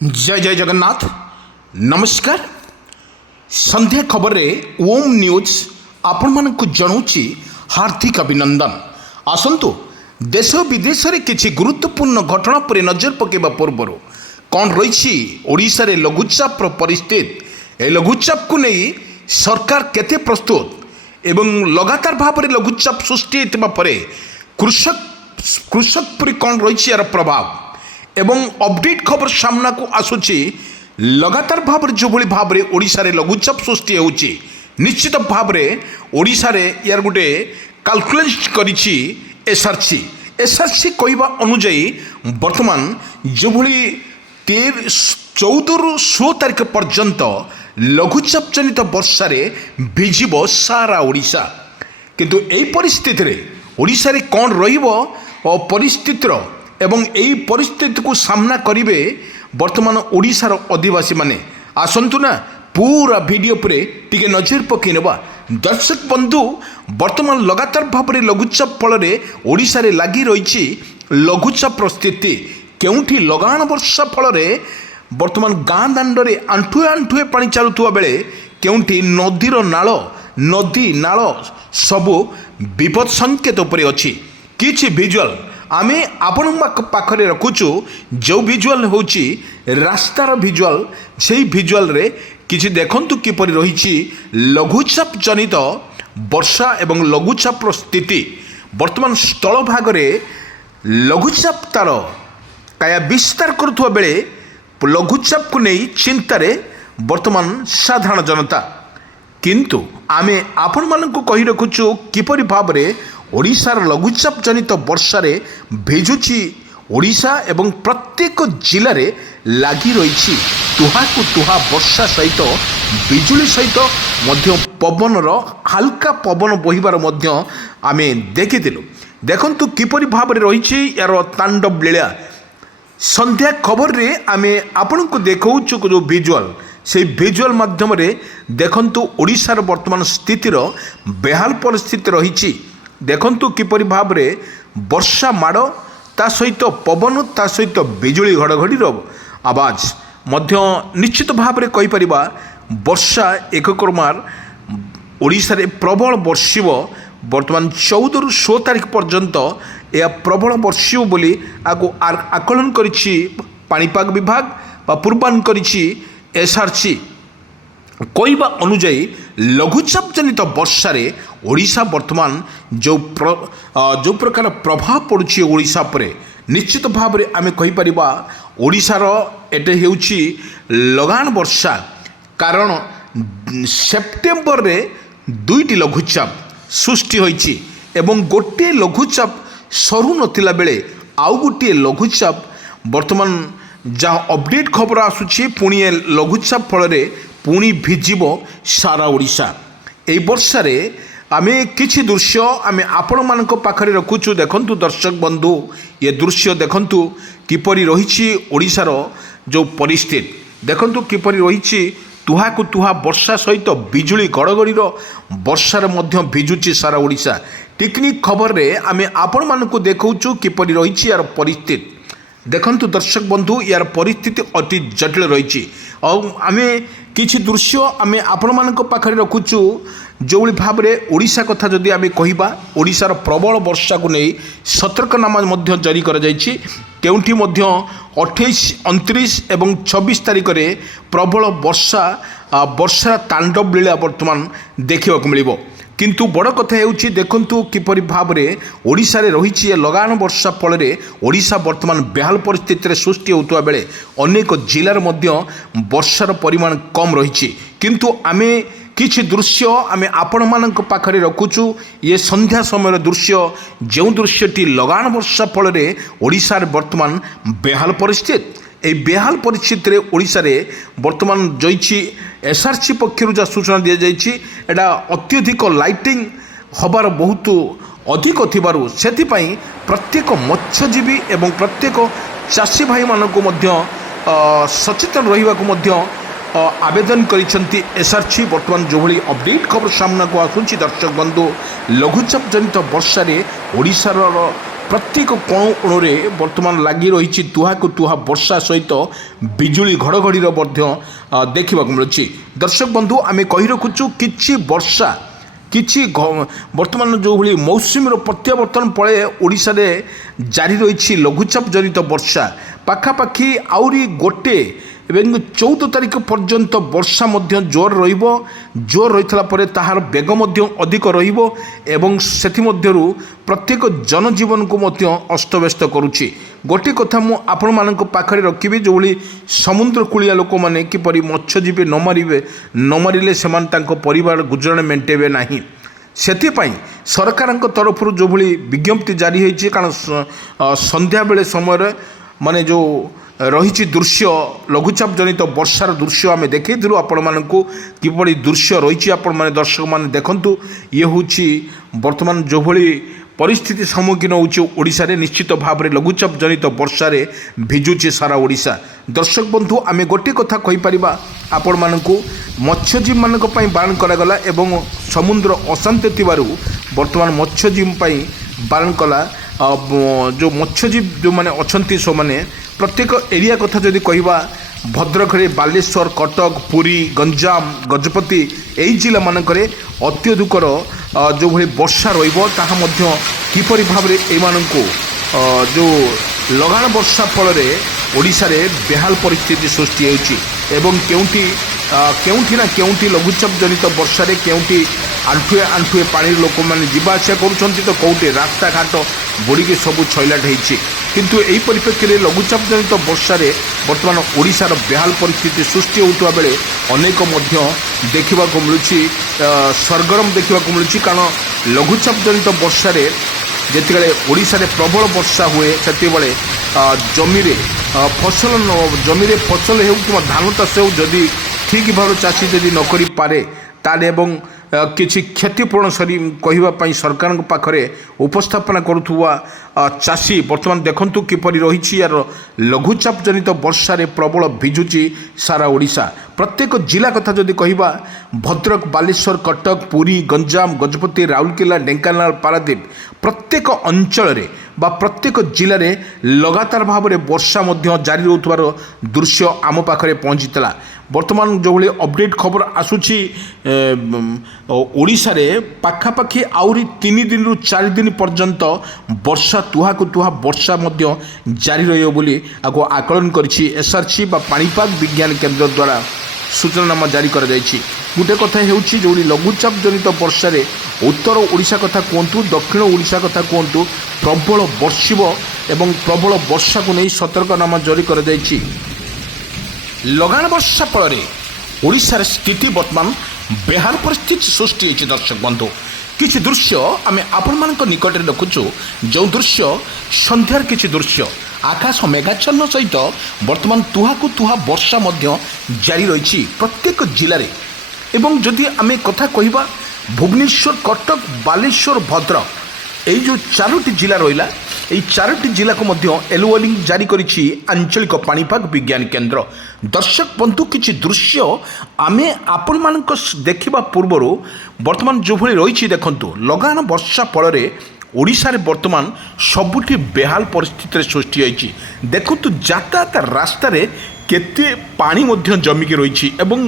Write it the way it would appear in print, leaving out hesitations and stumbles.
जय जय जगन्नाथ नमस्कार। संध्या खबर रे ओम न्यूज आपण मानक जनाऊँगी हार्दिक अभिनंदन। आसतु देश विदेश रे किछि गुरुत्वपूर्ण घटना पर नजर पकेबा पूर्व कौन रही ओडिशा रे लघुचाप परिस्थिति ए लघुचाप को नहीं सरकार केते प्रस्तुत एवं लगातार भाव में लघुचाप सृष्टि होता पर कृषक पर कौन रही यार प्रभाव एवं अपडेट खबर सामना को आसूची लगातार भाव जो भाव में ओडिशा रे लघुचाप सृष्टि होउची निश्चित भाव में ओडिशा रे यार गोटे कैलकुलेट करिछि एसआरसी कहवा अनुजाई वर्तमान जो भली 14 रु 16 तारिख पर्यंत लघुचाप जनित वर्षा रे भिजिब सारा ओडिशा। किंतु एई परिस्थिति रे ओडिशा रे कौन रहिबो परिस्थितिर एवं यही परिस्थिति को सामना करेंगे वर्तमान ओडिशार आदिवासी माने। आसंतु ना पूरा वीडियो पर टिके नजर पकई नेबा। दर्शक बंधु वर्तमान लगातार भाव में लघुचाप फल ओडिशा रे लगी रही लघुचाप स्थिति केउठी लगान वर्षा फल वर्तमान गाँ दांडे आंठुए आंठुए पानी चलुवा बेले केउठी नदीर नाल नदी नाल सबू विपद संकेत उपरे अछि। किछि विजुअल आमे आपण पाखरे रखुचु जो विजुअल होची रास्तार विजुअल से विजुअल रे किछि देखंतु किपरि रहिछि लघुचाप जनित वर्षा एवं लघुचाप स्थिति वर्तमान स्थल भाग रे लघुचाप तार काया विस्तार करुवा बेले लघुचाप को नहीं चिंतार वर्तमान साधारण जनता। किंतु आमे आपण मानकु कहि रखुचु किपरि भाव रे ओडिशार लघुचाप जनित वर्षा रे भेजुची ओडिशा एवं प्रत्येक जिले रे लगी रही तुहाकु तुहा वर्षा सहित बिजुली सहित मध्य पवन हल्का पवन बहिबार मध्य आमे देखिथिलु। देखंतु किपरि भाव रे रही यार तांडव लीला। संध्या खबर रे आमे आपन को देखौछु जो विजुअल से विजुअल माध्यम रे देखंतु ओडिशार वर्तमान स्थितिर बेहाल परिस्थिति रही। देखंतु किपरि भाव रे वर्षा माड़ ता सहित पवन ता सहित बिजुली घड़घड़ीर आवाज मध्य निश्चित भाव रे कहि परिबा वर्षा एक क्रमार ओडिशा रे प्रबल वर्षिब वर्तमान 14 रु 16 तारिख पर्यंत यह प्रबल वर्षिब बोली आगु आकलन करिछि पाणीपाग विभाग बा पूर्वानुमान करिछि एसआरसी कहवा अनुजाई लघुचाप जनित वर्षा रे ओडिशा वर्तमान जो प्रकार प्रभाव पड़ुछि ओडिशा परे निश्चित भाव में आमे कहि परिबा ओडिशार एटे हेउछि लगान वर्षा। कारण सेप्टेम्बर रे दुईटी लघुचाप सृष्टि होइछि एवं गोटे लघुचाप सरू नथिला बेले आउ गोटे लघुचाप वर्तमान जहाँ अपडेट खबर आसुछि पुणी लघुचाप फल पुणी भिजिब सारा ओडिशा। एई वर्षा रे आमे किछि दृश्य आमे आपण मानक पाखरे रखुछु। देखंतु दर्शक बंधु ये दृश्य देखंतु किपरि रहिछि ओडिशार जो परिस्थिति देखंतु किपरि रहिछि तुहाकु तुहा वर्षा सहित बिजुली गड़गड़ीर वर्षार मध्य भिजुछि सारा ओडिशा। टेक्निक खबर रे आमे आपण मानक देखौछु किपरि रहिछि यार परिस्थिति। देखंतु दर्शक बंधु यार परिस्थिति अति जटिल रही। आमे किछि दृश्य आमे आपण मानक पाखरे रखुचु जो भाव में ओडिशा कथा जदि आमे कहिबा ओडिशार प्रबल वर्षा को नहीं सतर्कनामा मध्य जारी करा जायछि। केउठी मध्य 28 29 एवं 26 तारिख रे प्रबल वर्षा तांडव लीला वर्तमान देखा मिलिबो। किंतु बड़ कथा हेउछि देखंतु किपरि भाव में ओडिशा रे रहिछि लगान वर्षा फल ओडिशा वर्तमान बेहाल परिस्थिति रे सृष्टि होतुवा बेले अनेक जिलार मध्य वर्षार परिमाण कम रहिछि। किंतु आमे किछि दृश्य आमे आपण मानक पाखरे रखुछु ये संध्या समय दृश्य जो दृश्यटी लगान वर्षा फल ओडिशार वर्तमान बेहाल परिस्थिति। ए बेहाल परिस्थिति ओडिशा रे वर्तमान जइछि एसआरसी पक्षरु जा सूचना दिया जाइछि एटा अत्यधिक लाइटिंग हबार बहुत अधिक थिबारु सेथिपई प्रत्येक मत्स्यजीवी एवं प्रत्येक चाषी भाई मानकु मध्य सचेतन रहिबा को मध्य आवेदन करिसेंती एसआरसी। वर्तमान जो भली अपडेट खबर सामना को आसुछि दर्शक बंधु लघुचाप जनित वर्षा रे ओडिशार ପ୍ରତ୍ୟେକ କୋଣ କୋଣରେ ବର୍ତ୍ତମାନ ଲାଗି ରହିଛି ତୁହାକୁ ତୁହା ବର୍ଷା ସହିତ ବିଜୁଳି ଘଡ଼ଘଡ଼ିର ମଧ୍ୟ ଦେଖିବାକୁ ମିଳୁଛି। ଦର୍ଶକ ବନ୍ଧୁ ଆମେ କହି ରଖୁଛୁ କିଛି ବର୍ଷା କିଛି ବର୍ତ୍ତମାନ ଯେଉଁଭଳି ମୌସୁମୀର ପ୍ରତ୍ୟାବର୍ତ୍ତନ ପରେ ଓଡ଼ିଶାରେ ଜାରି ରହିଛି ଲଘୁଚାପ ଜନିତ ବର୍ଷା ପାଖାପାଖି ଆହୁରି ଗୋଟେ ଏବଂ 14 ତାରିଖ ପର୍ଯ୍ୟନ୍ତ ବର୍ଷା ମଧ୍ୟ ଜୋର ରହିବ। ଜୋର ରହିଥିଲା ପରେ ତାହାର ବେଗ ମଧ୍ୟ ଅଧିକ ରହିବ ଏବଂ ସେଥିମଧ୍ୟରୁ ପ୍ରତ୍ୟେକ ଜନଜୀବନକୁ ମଧ୍ୟ ଅସ୍ତବ୍ୟସ୍ତ କରୁଛି। ଗୋଟିଏ କଥା ମୁଁ ଆପଣମାନଙ୍କ ପାଖରେ ରଖିବି, ଯେଉଁଭଳି ସମୁଦ୍ର କୂଳିଆ ଲୋକମାନେ କିପରି ମତ୍ସ୍ୟଜୀବୀ ନ ମାରିଲେ ସେମାନେ ତାଙ୍କ ପରିବାର ଗୁଜୁରାଣ ମେଣ୍ଟାଇବେ ନାହିଁ। ସେଥିପାଇଁ ସରକାରଙ୍କ ତରଫରୁ ଯେଉଁଭଳି ବିଜ୍ଞପ୍ତି ଜାରି ହୋଇଛି, କାରଣ ସନ୍ଧ୍ୟାବେଳେ ସମୟରେ ମାନେ ଯେଉଁ ରହିଛି ଦୃଶ୍ୟ ଲଘୁଚାପ ଜନିତ ବର୍ଷାର ଦୃଶ୍ୟ ଆମେ ଦେଖାଇଥିଲୁ ଆପଣମାନଙ୍କୁ। କିଭଳି ଦୃଶ୍ୟ ରହିଛି ଆପଣମାନେ ଦର୍ଶକମାନେ ଦେଖନ୍ତୁ। ଇଏ ହେଉଛି ବର୍ତ୍ତମାନ ଯେଉଁଭଳି ପରିସ୍ଥିତି ସମ୍ମୁଖୀନ ହେଉଛି ଓଡ଼ିଶାରେ, ନିଶ୍ଚିତ ଭାବରେ ଲଘୁଚାପ ଜନିତ ବର୍ଷାରେ ଭିଜୁଛି ସାରା ଓଡ଼ିଶା। ଦର୍ଶକ ବନ୍ଧୁ ଆମେ ଗୋଟିଏ କଥା କହିପାରିବା ଆପଣମାନଙ୍କୁ, ମତ୍ସ୍ୟଜୀବୀମାନଙ୍କ ପାଇଁ ବାରଣ କରାଗଲା ଏବଂ ସମୁଦ୍ର ଅଶାନ୍ତ ଥିବାରୁ ବର୍ତ୍ତମାନ ମତ୍ସ୍ୟଜୀବୀ ପାଇଁ ବାରଣ କଲା। ଯେଉଁ ମତ୍ସ୍ୟଜୀବୀ ଯେଉଁମାନେ ଅଛନ୍ତି ସେମାନେ ପ୍ରତ୍ୟେକ ଏରିଆ କଥା ଯଦି କହିବା, ଭଦ୍ରକରେ ବାଲେଶ୍ୱର, କଟକ, ପୁରୀ, ଗଞ୍ଜାମ, ଗଜପତି ଏହି ଜିଲ୍ଲାମାନଙ୍କରେ ଅତ୍ୟଧିକର ଯେଉଁଭଳି ବର୍ଷା ରହିବ ତାହା ମଧ୍ୟ କିପରି ଭାବରେ ଏମାନଙ୍କୁ ଯେଉଁ ଲଗାଣ ବର୍ଷା ଫଳରେ ଓଡ଼ିଶାରେ ବେହାଲ ପରିସ୍ଥିତି ସୃଷ୍ଟି ହେଉଛି ଏବଂ କେଉଁଠି ନା କେଉଁଠି ଲଘୁଚାପ ଜନିତ ବର୍ଷାରେ କେଉଁଠି ଆଣ୍ଠୁଏ ଆଣ୍ଠୁଏ ପାଣିରେ ଲୋକମାନେ ଯିବା ଆସିବା କରୁଛନ୍ତି, ତ କେଉଁଠି ରାସ୍ତାଘାଟ ବୁଡ଼ିକି ସବୁ ଛଇଲାଟ ହେଇଛି। କିନ୍ତୁ ଏହି ପରିପ୍ରେକ୍ଷୀରେ ଲଘୁଚାପ ଜନିତ ବର୍ଷାରେ ବର୍ତ୍ତମାନ ଓଡ଼ିଶାର ବେହାଲ ପରିସ୍ଥିତି ସୃଷ୍ଟି ହେଉଥିବା ବେଳେ ଅନେକ ମଧ୍ୟ ଦେଖିବାକୁ ମିଳୁଛି ସରଗରମ ଦେଖିବାକୁ ମିଳୁଛି। କାରଣ ଲଘୁଚାପ ଜନିତ ବର୍ଷାରେ ଯେତେବେଳେ ଓଡ଼ିଶାରେ ପ୍ରବଳ ବର୍ଷା ହୁଏ ସେତେବେଳେ ଜମିରେ ଫସଲ ହେଉ କିମ୍ବା ଧାନ ଚାଷ ହେଉ ଯଦି ଠିକ୍ ଭାବରେ ଚାଷୀ ଯଦି ନ କରିପାରେ ତାହେଲେ ଏବଂ କିଛି କ୍ଷତିପୂରଣ କହିବା ପାଇଁ ସରକାରଙ୍କ ପାଖରେ ଉପସ୍ଥାପନା କରୁଥିବା ଚାଷୀ ବର୍ତ୍ତମାନ ଦେଖନ୍ତୁ କିପରି ରହିଛି। ୟାର ଲଘୁଚାପ ଜନିତ ବର୍ଷାରେ ପ୍ରବଳ ଭିଜୁଛି ସାରା ଓଡ଼ିଶା। ପ୍ରତ୍ୟେକ ଜିଲ୍ଲା କଥା ଯଦି କହିବା, ଭଦ୍ରକ, ବାଲେଶ୍ୱର, କଟକ, ପୁରୀ, ଗଞ୍ଜାମ, ଗଜପତି, ରାଉରକେଲା, ଢେଙ୍କାନାଳ, ପାରାଦୀପ ପ୍ରତ୍ୟେକ ଅଞ୍ଚଳରେ ବା ପ୍ରତ୍ୟେକ ଜିଲ୍ଲାରେ ଲଗାତାର ଭାବରେ ବର୍ଷା ମଧ୍ୟ ଜାରି ରହୁଥିବାର ଦୃଶ୍ୟ ଆମ ପାଖରେ ପହଞ୍ଚିଥିଲା। ବର୍ତ୍ତମାନ ଯେଉଁଭଳି ଅପଡ଼େଟ୍ ଖବର ଆସୁଛି, ଓଡ଼ିଶାରେ ପାଖାପାଖି ଆହୁରି 3 ଦିନରୁ 4 ଦିନ ପର୍ଯ୍ୟନ୍ତ ବର୍ଷା ତୁହାକୁ ତୁହା ବର୍ଷା ମଧ୍ୟ ଜାରି ରହିବ ବୋଲି ଆକୁ ଆକଳନ କରିଛି SRC ବା ପାଣିପାଗ ବିଜ୍ଞାନ କେନ୍ଦ୍ର ଦ୍ୱାରା ସୂଚନାନାମା ଜାରି କରାଯାଇଛି। ଗୋଟିଏ କଥା ହେଉଛି ଯେଉଁଠି ଲଘୁଚାପ ଜନିତ ବର୍ଷାରେ ଉତ୍ତର ଓଡ଼ିଶା କଥା କୁହନ୍ତୁ, ଦକ୍ଷିଣ ଓଡ଼ିଶା କଥା କୁହନ୍ତୁ, ପ୍ରବଳ ବର୍ଷିବ ଏବଂ ପ୍ରବଳ ବର୍ଷାକୁ ନେଇ ସତର୍କନାମା ଜାରି କରାଯାଇଛି। ଲଗାଣ ବର୍ଷା ଫଳରେ ଓଡ଼ିଶାର ସ୍ଥିତି ବର୍ତ୍ତମାନ ବେହାଲ ପରିସ୍ଥିତି ସୃଷ୍ଟି ହୋଇଛି। ଦର୍ଶକ ବନ୍ଧୁ କିଛି ଦୃଶ୍ୟ ଆମେ ଆପଣମାନଙ୍କ ନିକଟରେ ରଖୁଛୁ, ଯେଉଁ ଦୃଶ୍ୟ ସନ୍ଧ୍ୟାର କିଛି ଦୃଶ୍ୟ ଆକାଶ ମେଘାଚ୍ଛନ୍ନ ସହିତ ବର୍ତ୍ତମାନ ତୁହାକୁ ତୁହା ବର୍ଷା ମଧ୍ୟ ଜାରି ରହିଛି ପ୍ରତ୍ୟେକ ଜିଲ୍ଲାରେ। ଏବଂ ଯଦି ଆମେ କଥା କହିବା ଭୁବନେଶ୍ୱର, କଟକ, ବାଲେଶ୍ୱର, ଭଦ୍ରକ এই যে 4টি জেলা রহিলা, এই 4টি জেলাକୁ ମଧ୍ୟ ୟେଲୋ ୱାର୍ଣ୍ଣିଂ ଜାରି କରିଛି ଆଞ୍ଚଳିକ ପାଣିପାଗ ବିଜ୍ଞାନ କେନ୍ଦ୍ର। ଦର୍ଶକ ବନ୍ଧୁ କିଛି ଦୃଶ୍ୟ ଆମେ ଆପଣମାନଙ୍କ ଦେଖିବା ପୂର୍ବରୁ ବର୍ତ୍ତମାନ ଯେଉଁଭଳି ରହିଛି ଦେଖନ୍ତୁ, ଲଗାଣ ବର୍ଷା ଫଳରେ ଓଡ଼ିଶାରେ ବର୍ତ୍ତମାନ ସବୁଠି ବେହାଲ ପରିସ୍ଥିତିରେ ସୃଷ୍ଟି ହୋଇଛି। ଦେଖନ୍ତୁ ଯାତାୟାତ ରାସ୍ତାରେ କେତେ ପାଣି ମଧ୍ୟ ଜମିକି ରହିଛି ଏବଂ